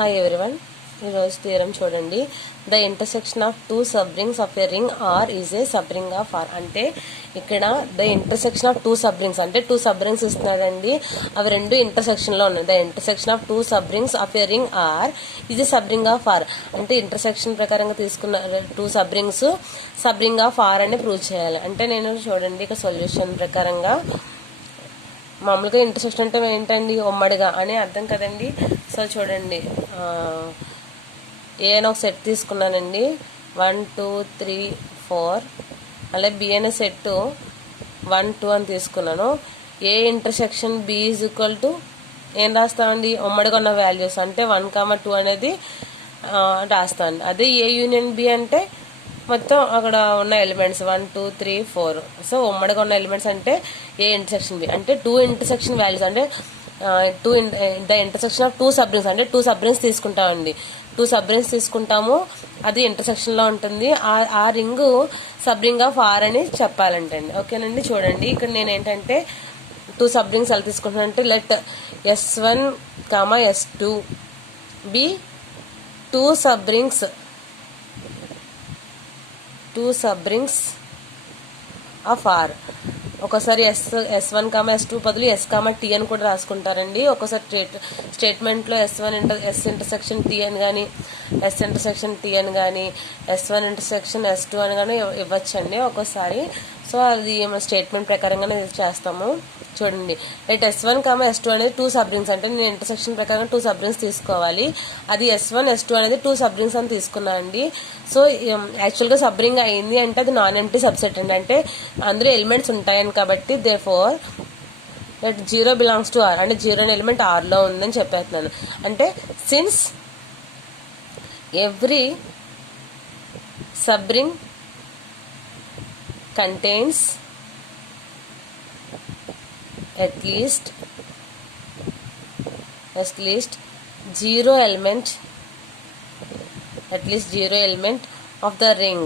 Hi everyone. ఈరోజు theorem చూడండి. The intersection of two subrings of a ring R is a subring of R. అంటే ఇక్కడ the intersection of two subrings అంటే two subrings ఇస్తున్నాడండి. అవి రెండు ఇంటర్సెక్షన్లో ఉన్నాయి. The intersection of two subrings of a ring R is a subring of R. అంటే intersection ప్రకారంగా తీసుకున్న two subrings subring of R అని ప్రూవ్ చేయాలి. అంటే నేను చూడండి ఇక సొల్యూషన్ ప్రకారంగా మామూలుగా ఇంటర్సెక్షన్ అంటే ఏంటండి, ఉమ్మడిగా అని అర్థం కదండి. సో చూడండి, ఏ అని ఒక సెట్ తీసుకున్నానండి, 1 2 3 4. అలాగే బి అనే సెట్ 1 2 అని తీసుకున్నాను. A intersection B is equal to ఏం రాస్తామండి, ఉమ్మడిగా ఉన్న వాల్యూస్ అంటే 1 2 అనేది రాస్తామండి. అదే ఏ యూనియన్ బి అంటే మొత్తం అక్కడ ఉన్న ఎలిమెంట్స్ 1 2 3 4. సో ఉమ్మడిగా ఉన్న ఎలిమెంట్స్ అంటే ఏ ఇంటర్సెక్షన్ బి అంటే టూ ఇంటర్సెక్షన్ వాల్యూస్ అంటే the intersection of two subrings అంటే టూ సబ్రింగ్స్ తీసుకుంటామండి. టూ సబ్రింగ్స్ తీసుకుంటాము, అది ఇంటర్సెక్షన్లో ఉంటుంది. ఆ రింగ్ సబ్రింగ్ ఆఫ్ ఆర్ అని చెప్పాలంటండి. ఓకేనండి. చూడండి ఇక్కడ నేను ఏంటంటే టూ సబ్రింగ్స్ ఎలా తీసుకుంటానంటే let S1, S2 be two subrings of R. ఒకసారి S1, S2 బదులు S, T అని కూడా రాసుకుంటారండి. ఒకసారి స్టేట్మెంట్లో S ఇంటర్సెక్షన్ T అని కానీ, S ఇంటర్సెక్షన్ T అని కానీ, S1 ఇంటర్సెక్షన్ S2 అని కానీ ఇవ్వచ్చండి ఒక్కోసారి. సో అది స్టేట్మెంట్ ప్రకారంగానే చేస్తాము. చూడండి, రైట్ S1, S2 అనేది టూ సబ్రింగ్స్ అంటే నేను ఇంటర్సెక్షన్ ప్రకారం టూ సబ్రింగ్స్ తీసుకోవాలి. అది S1, S2 అనేది టూ సబ్రింగ్స్ అని తీసుకున్నా అండి. సో యాక్చువల్గా సబ్రింగ్ అయింది అంటే అది నాన్ ఎంప్టీ సబ్సెట్ అండి. అంటే అందులో ఎలిమెంట్స్ ఉంటాయని కాబట్టి therefore that 0 belongs to R అంటే 0 అనే ఎలిమెంట్ ఆర్లో ఉందని చెప్పేస్తున్నాను. అంటే since every subring contains at least 0 element of the ring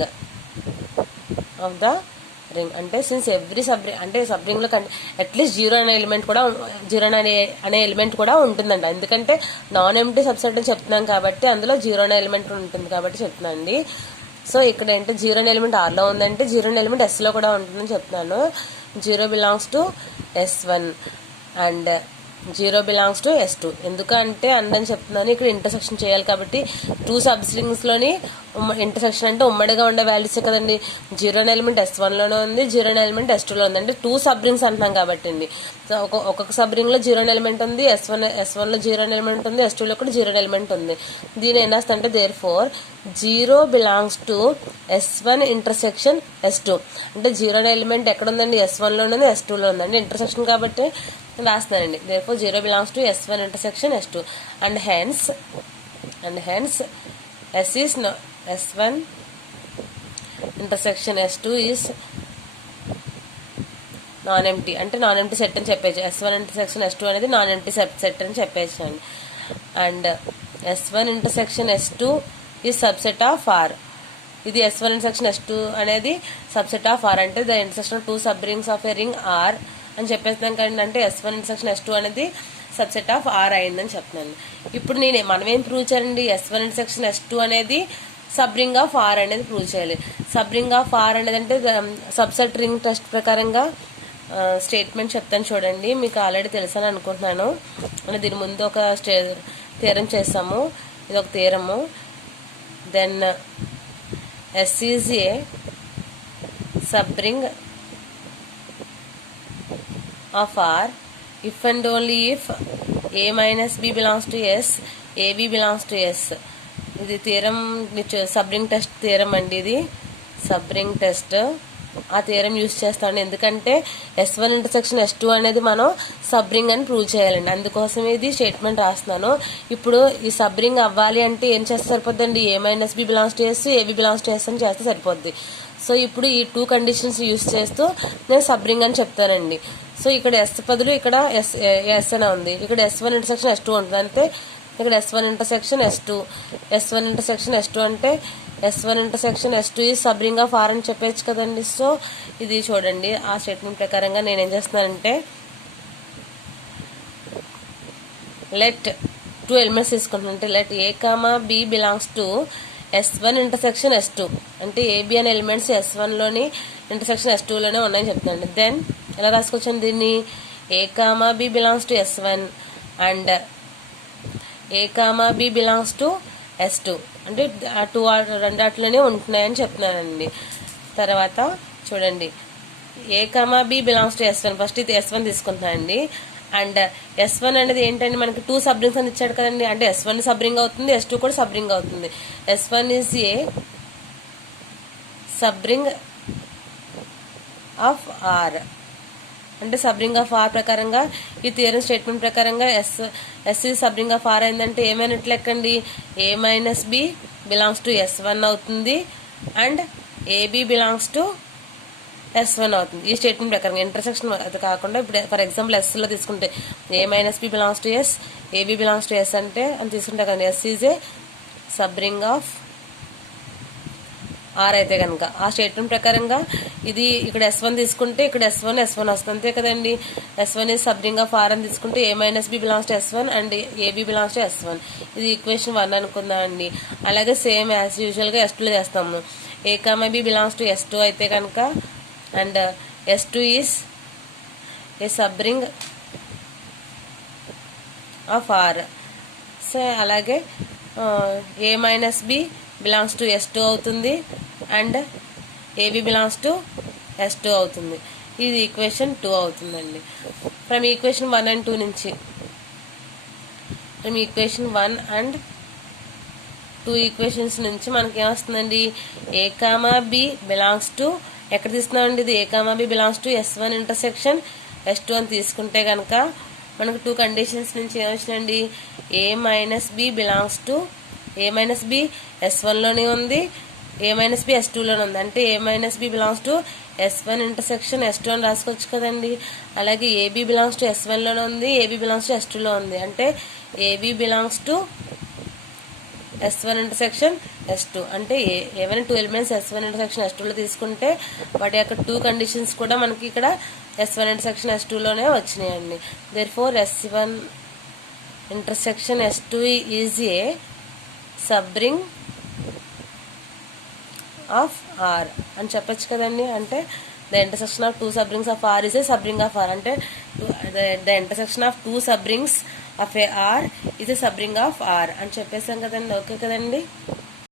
అంటే సిన్స్ ఎవ్రీ సబ్రింగ్ అంటే సబ్రింగ్లో అట్లీస్ట్ 0 అనే ఎలిమెంట్ కూడా ఉంటుందండి. ఎందుకంటే నాన్ ఎంప్టీ సబ్సెట్ అని చెప్తున్నాం కాబట్టి అందులో 0 అనే ఎలిమెంట్ ఉంటుంది కాబట్టి చెప్తున్నాను అండి. సో ఇక్కడ ఏంటంటే 0 అనే ఎలిమెంట్ ఆర్లో ఉందంటే 0 అనే ఎలిమెంట్ ఎస్లో కూడా ఉంటుందని చెప్తున్నాను. 0 belongs to S1 and 0 belongs to S2. ఎందుకంటే అని చెప్తున్నాను, ఇక్కడ ఇంటర్సెక్షన్ చేయాలి కాబట్టి టూ సబ్స్ట్రింగ్స్లోని ఇంటర్సెక్షన్ అంటే ఉమ్మడిగా ఉండే వాల్యూసే కదండి. 0 అనే ఎలిమెంట్ S1లోనే ఉంది, 0 అనే ఎలిమెంట్ S2లో ఉంది. అంటే టూ సబ్రింగ్స్ అంటున్నాం కాబట్టి అండి. సో ఒక్కొక్క సబ్రింగ్లో 0 అనే ఎలిమెంట్ ఉంది, S1లో 0 అనే ఎలిమెంట్ ఉంది, S2లో కూడా 0 అనే ఎలిమెంట్ ఉంది. దీని ఏం రాస్తా అంటే therefore 0 belongs to S1 intersection S2. అంటే 0 అనే ఎలిమెంట్ ఎక్కడ ఉందండి, S1లో ఉంది, S2లో ఉందండి. ఇంటర్సెక్షన్ కాబట్టి రాస్తానండి. Therefore 0 belongs to S1 intersection S2 and hence S is S1 intersection S2 is non empty అంటే నాన్ ఎంప్టీ సెట్ అని చెప్పేసి S1 ఇంటర్సెక్షన్ S2 అనేది నాన్ ఎంప్టీ సెట్ అని చెప్పేసాను. And S1 intersection S2 is subset of R. ఇది S1 intersection S2 అనేది subset of R. అంటే the intersection of two subrings of a ring R అని చెప్పేస్తున్నాం కానీ అంటే S1 ఇంటర్సెక్షన్ S2 అనేది సబ్సెట్ ఆఫ్ ఆర్ అయిందని చెప్తున్నాను. ఇప్పుడు మనం ఏం ప్రూవ్ చేయాలండి, S1 ఇంటర్సెక్షన్ S2 అనేది సబ్రింగ్ ఆఫ్ ఆర్ అనేది ప్రూవ్ చేయాలి. సబ్రింగ్ ఆఫ్ ఆర్ అనేది అంటే సబ్సెట్ రింగ్ టెస్ట్ ప్రకారంగా స్టేట్మెంట్ చెప్తాను చూడండి. మీకు ఆల్రెడీ తెలుసని అనుకుంటున్నాను. అంటే దీని ముందు ఒక థియరం చేస్తాము, ఇది ఒక theorem. Then S is a subring of R if and only if A minus B belongs to S, AB belongs to S. ఇది థియరం సబ్రింగ్ టెస్ట్ థియరం అండి. ఇది సబ్రింగ్ టెస్ట్ ఆ థియరం యూజ్ చేస్తాను. ఎందుకంటే S1 intersection S2 అనేది మనం subring అని prove చేయాలండి. అందుకోసం ఇది స్టేట్మెంట్ రాస్తున్నాను. ఇప్పుడు ఈ సబ్రింగ్ అవ్వాలి అంటే ఏం చేస్తే సరిపోద్దండి, A minus B belongs to S, AB belongs to S అని చేస్తే సరిపోద్ది. సో ఇప్పుడు ఈ టూ కండిషన్స్ యూజ్ చేస్తూ నేను సబ్రింగ్ అని చెప్తానండి. సో ఇక్కడ S బదులు ఇక్కడ S అనే ఉంది, ఇక్కడ S1 ఇంటర్సెక్షన్ S2 ఉంటుంది. అంటే ఇక్కడ S1 ఇంటర్సెక్షన్ S2 అంటే S1 ఇంటర్సెక్షన్ S2 ఈ సబ్రింగ్ ఆఫ్ ఆర్ అని చెప్పచ్చు కదండి. సో ఇది చూడండి, ఆ స్టేట్మెంట్ ప్రకారంగా నేనేం చేస్తున్నానంటే let టూ ఎలిమెంట్స్ తీసుకుంటున్నాం. Let A comma B belongs to S1 intersection S2 అంటే ఏబి అనే ఎలిమెంట్స్ S1లోని ఇంటర్సెక్షన్ S2లోనే ఉన్నాయని చెప్తున్నాండి. దెన్ ఎలా రాసుకోవచ్చండి దీన్ని, a comma B belongs to S1 and a comma B belongs to S2 అంటే రెండాట్లోనే ఉంటున్నాయని చెప్తున్నానండి. తర్వాత చూడండి, a comma B belongs to S1 first ఇది S1 తీసుకుంటున్నానండి. అండ్ S1 అనేది ఏంటంటే మనకి 2 సబ్ రింగ్స్ అని ఇచ్చాడు కదండి, అంటే S1 సబ్ రింగ్ అవుతుంది, S2 కూడా సబ్ రింగ్ అవుతుంది. S1 is a subring of R అంటే సబ్ రింగ్ ఆఫ్ ఆర్ ప్రకారంగా ఈ థియరం స్టేట్మెంట్ ప్రకారంగా S subring of R అయిందంటే ఏమైనట్లు లెక్కండి, a minus b belongs to S1 అవుతుంది and ab belongs to S1 అవుతుంది. ఈ స్టేట్మెంట్ ప్రకారం ఇంటర్సెక్షన్ అది కాకుండా ఇప్పుడు ఫర్ ఎగ్జాంపుల్ ఎస్లో తీసుకుంటే a minus b belongs to S, ab belongs to S అంటే అని తీసుకుంటే కదండి, S is a subring of R అయితే కనుక ఆ స్టేట్మెంట్ ప్రకారంగా ఇది ఇక్కడ S1 తీసుకుంటే ఇక్కడ S1 వస్తుంది అంతే కదండి. S1 is subring of R అని తీసుకుంటే a minus b belongs to S1 and ab belongs to S1. ఇది ఈక్వేషన్ 1 అనుకుందాం అండి. అలాగే సేమ్ యాజ్ యూజువల్గా S2లో చేస్తాము. A comma B belongs to S2 అయితే కనుక and S2 is a subring of R. So అలాగే a minus b belongs to S2 అవుతుంది and ab belongs to S2 అవుతుంది. ఇది ఈక్వేషన్ 2 అవుతుందండి. ఫ్రమ్ ఈక్వేషన్ 1 అండ్ 2 నుంచి ఫ్రమ్ ఈక్వేషన్ 1 అండ్ 2 ఈక్వేషన్స్ నుంచి మనకి ఏమొస్తుందండి, a comma B belongs to ఎక్కడ తీసుకున్నామండి, ఇది a comma B belongs to S1 intersection S2 అని తీసుకుంటే కనుక మనకు 2 కండిషన్స్ నుంచి ఏమొచ్చినండి, a minus b belongs to a minus b S1లోనే ఉంది, ఏ మైనస్ బి S2లోనే ఉంది. అంటే a minus b belongs to S1 intersection S2 అని రాసుకోవచ్చు కదండి. అలాగే ఏబి బిలాంగ్స్ టు S1లోనే ఉంది, ఏబి బిలాంగ్స్ టు S2లో ఉంది. అంటే AB belongs to S1 intersection S2 అంటే ఏమైనా 2 ఎలిమెంట్స్ S1 ఇంటర్సెక్షన్ S2లో తీసుకుంటే వాటి యొక్క 2 కండిషన్స్ కూడా మనకి ఇక్కడ S1 ఇంటర్సెక్షన్ S2లోనే వచ్చినాయండి. Therefore S1 intersection S2 is a subring of R అని చెప్పచ్చు కదండి. అంటే the intersection of 2 subrings of R is a subring of R. అంటే the intersection of 2 subrings of a R is a subring of R అని చెప్పేసాం కదండి. Okay కదండి.